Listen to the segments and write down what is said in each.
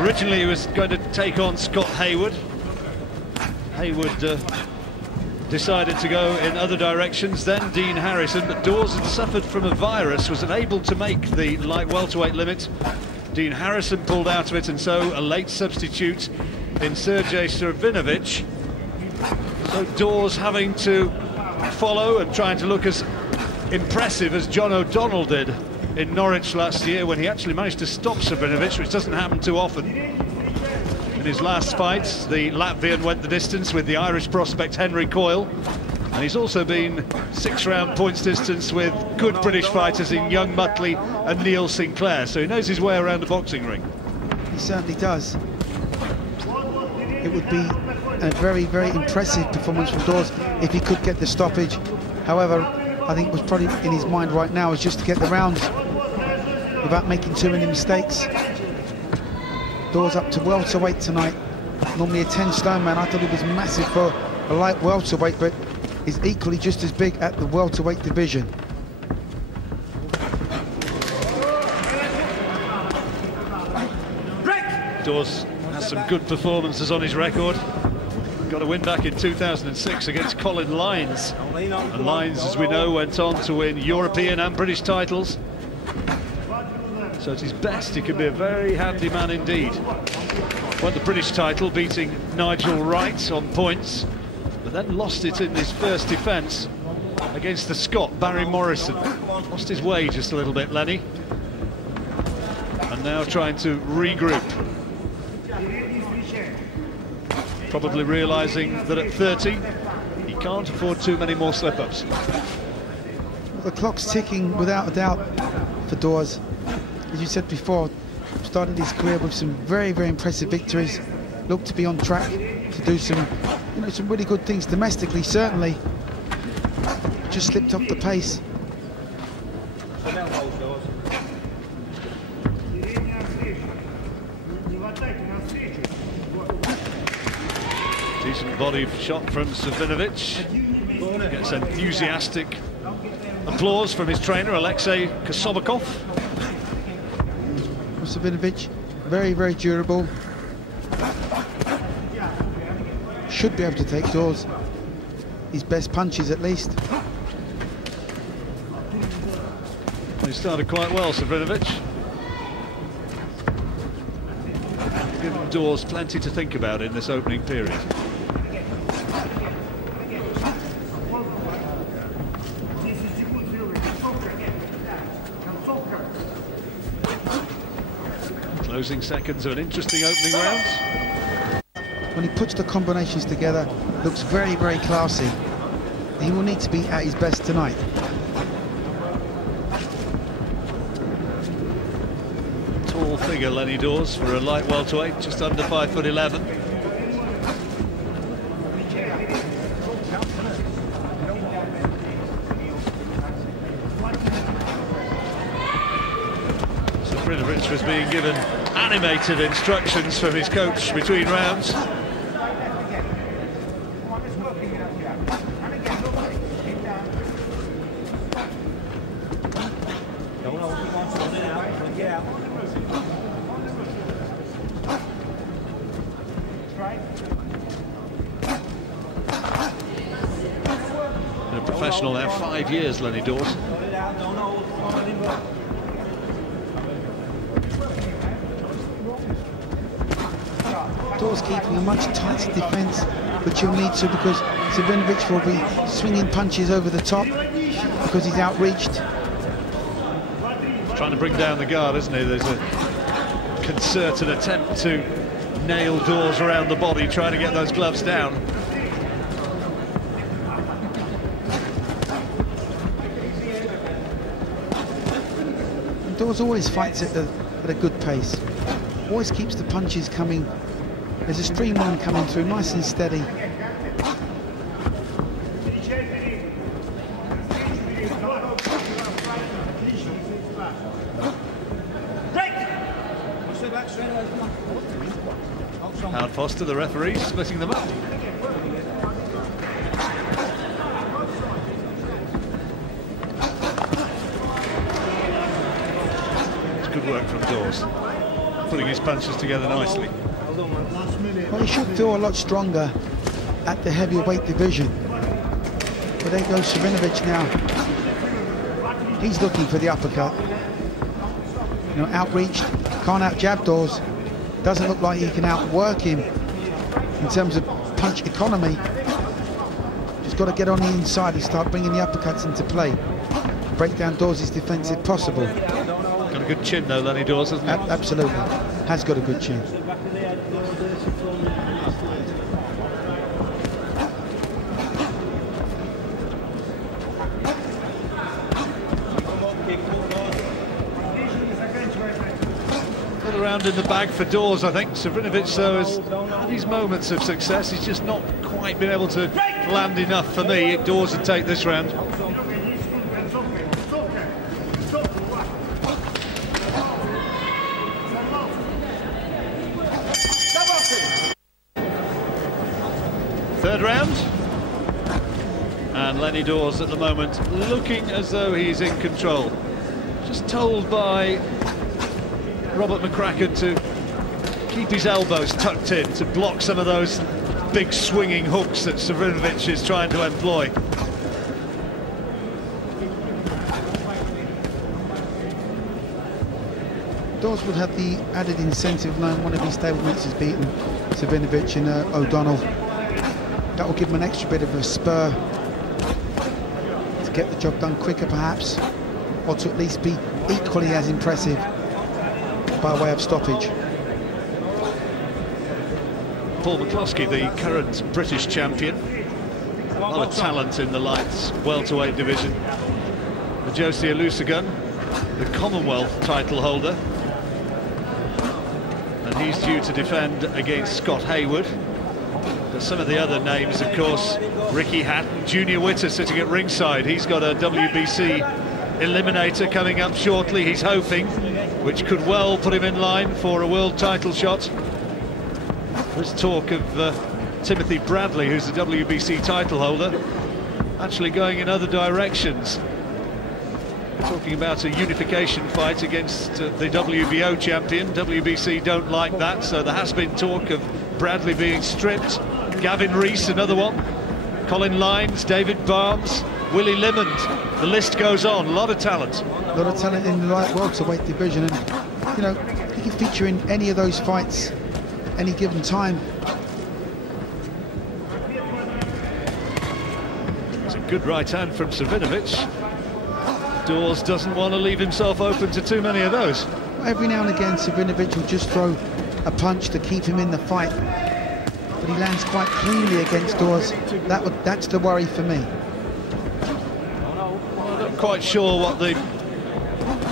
Originally he was going to take on Scott Hayward. Hayward decided to go in other directions, then Dean Harrison, but Daws had suffered from a virus, was unable to make the light welterweight limit. Dean Harrison pulled out of it, and so a late substitute in Sergejs Savrinovics. So Daws having to follow and trying to look as impressive as John O'Donnell did in Norwich last year, when he actually managed to stop Savrinovics, which doesn't happen too often. In his last fight, the Latvian went the distance with the Irish prospect Henry Coyle, and he's also been 6-round points distance with good British fighters in Young Muttley and Neil Sinclair, so he knows his way around the boxing ring. He certainly does. It would be a very, very impressive performance from Daws if he could get the stoppage. However, I think what's probably in his mind right now is just to get the rounds without making too many mistakes. Daws up to welterweight tonight. Normally a 10-stone man. I thought he was massive for a light welterweight, but is equally just as big at the welterweight division. Daws has some good performances on his record. Got a win back in 2006 against Colin Lynes. And Lynes, as we know, went on to win European and British titles. So at his best, he can be a very handy man indeed. Won the British title, beating Nigel Wright on points, but then lost it in his first defence against the Scot, Barry Morrison. Lost his way just a little bit, Lenny. And now trying to regroup. Probably realising that at 30, he can't afford too many more slip-ups. The clock's ticking without a doubt for Daws. As you said before, started his career with some very, very impressive victories. Looked to be on track to do some, some really good things domestically, certainly. Just slipped off the pace. Decent body shot from Savrinovics. Gets enthusiastic applause from his trainer, Alexei Kosobakov. Savrinovics, very, very durable. Should be able to take Daws his best punches at least. He started quite well, Savrinovics. Given Daws plenty to think about in this opening period. Closing seconds of an interesting opening round. When he puts the combinations together, looks very, very classy. He will need to be at his best tonight. Tall figure, Lenny Daws, for a light welterweight, just under 5'11". Savrinovics was being given animated instructions from his coach between rounds. Been a professional now 5 years, Lenny Daws. Daws keeping a much tighter defence, which he'll need to, because Savrinovics will be swinging punches over the top because he's outreached. Trying to bring down the guard, isn't he? There's a concerted attempt to nail Daws around the body, trying to get those gloves down. And Daws always fights at a good pace. Always keeps the punches coming. There's a streamline coming through, nice and steady. Howard Foster, the referee, splitting them up. It's good work from Daws. putting his punches together nicely. Well, he should feel a lot stronger at the heavyweight division. But there goes Savrinovics now. He's looking for the uppercut. You know, outreached, can't out-jab Daws. Doesn't look like he can outwork him in terms of punch economy. Just got to get on the inside and start bringing the uppercuts into play. Break down Daws' defense if possible. Got a good chin though, Lenny Daws, hasn't he? Absolutely, has got a good chin. Round in the bag for Daws, I think. Savrinovics, though, has had his moments of success. He's just not quite been able to land enough for me. Daws would take this round. Third round. And Lenny Daws at the moment looking as though he's in control. Just told by Robert McCracken to keep his elbows tucked in to block some of those big swinging hooks that Savrinovics is trying to employ. Daws would have the added incentive knowing one of his stablemates has beaten Savrinovics in O'Donnell. That will give him an extra bit of a spur to get the job done quicker perhaps, or to at least be equally as impressive by way of stoppage. Paul McCloskey, the current British champion. A lot of talent in the light welterweight division. The Josie Alusagun, the Commonwealth title holder. And he's due to defend against Scott Hayward. There's some of the other names, of course. Ricky Hatton, Junior Witter sitting at ringside. He's got a WBC eliminator coming up shortly, he's hoping, which could well put him in line for a world title shot. There's talk of Timothy Bradley, who's the WBC title holder, actually going in other directions. Talking about a unification fight against the WBO champion. WBC don't like that, so there has been talk of Bradley being stripped. Gavin Rees, another one. Colin Lynes, David Barnes, Willie Limond. The list goes on. A lot of talent. A lot of talent in the light welterweight division, and you know, he can feature in any of those fights any given time. It's a good right hand from Savrinovics. Daws doesn't want to leave himself open to too many of those. Every now and again Savrinovics will just throw a punch to keep him in the fight, but he lands quite cleanly against Daws. That's the worry for me. I'm not quite sure what the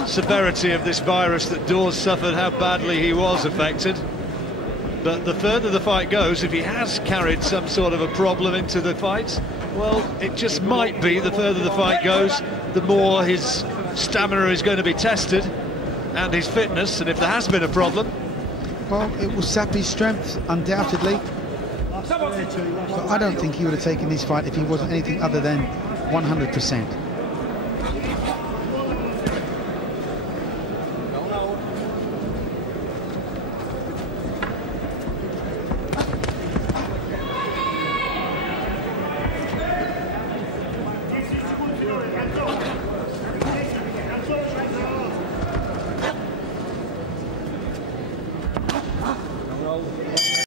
severity of this virus that Daws suffered, how badly he was affected. But the further the fight goes, if he has carried some sort of a problem into the fight, well, it just might be the further the fight goes, the more his stamina is going to be tested and his fitness, and if there has been a problem, well, it will sap his strength, undoubtedly. But I don't think he would have taken this fight if he wasn't anything other than 100%.